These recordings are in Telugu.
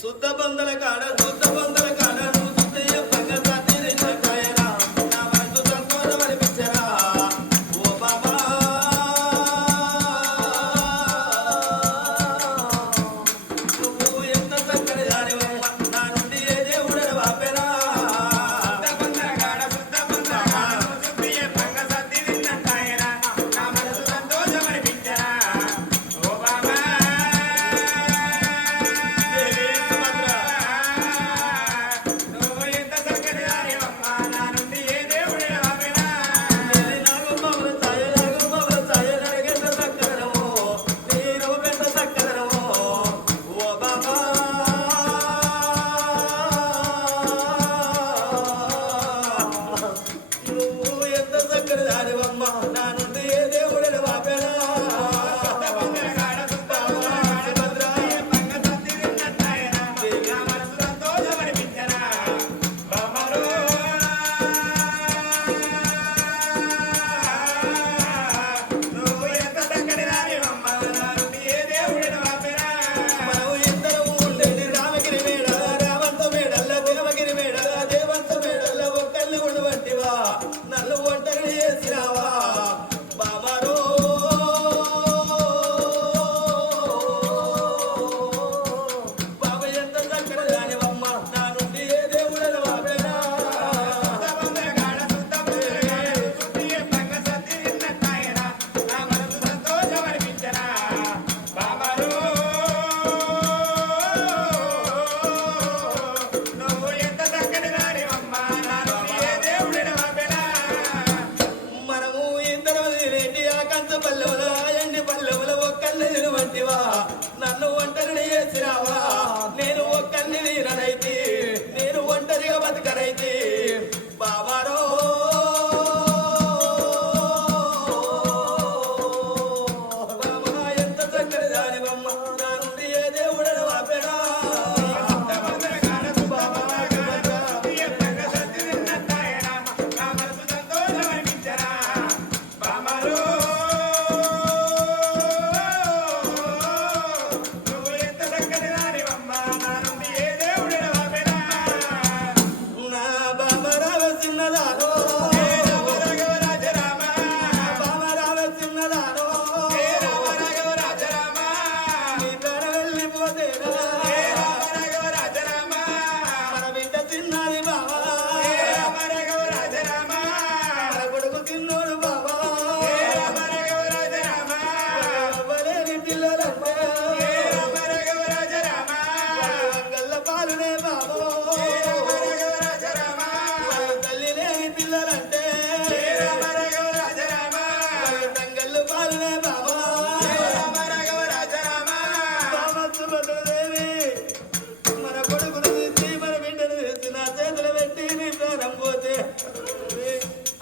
శుద్ధ బందల కాడ శుద్ధ బందల కాడ నువ్వు శుద్ధయ్య పంగ సాటి కాయరా నా మనసు సంతోషం అనిపించరా ఓ బాబా నువ్వు ఎంత చక్కని దానివమ్మ నా నుండి ఏ దేవుడు వాపెరా నన్ను ఒంటరిని చేసినావా నేను ఒక్కరిని నీరనైతే నేను ఒంటరిగా బతకనైతే బాబారో బాబా ఎంత చక్కని దానివమ్మ నా నుండి ఏ దేవుడని వాపెడా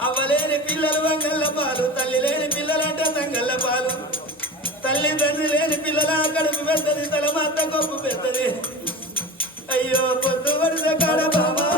అవ్వలేని పిల్లలు వంగల్ల పాలు తల్లి లేని పిల్లలంటే తంగల్ల పాలు తల్లి తండ్రి లేని పిల్లల కడుపు పెద్దది తల మాత్రం గొప్ప పెద్దది అయ్యో పొద్దు వరుస కాడ బాబా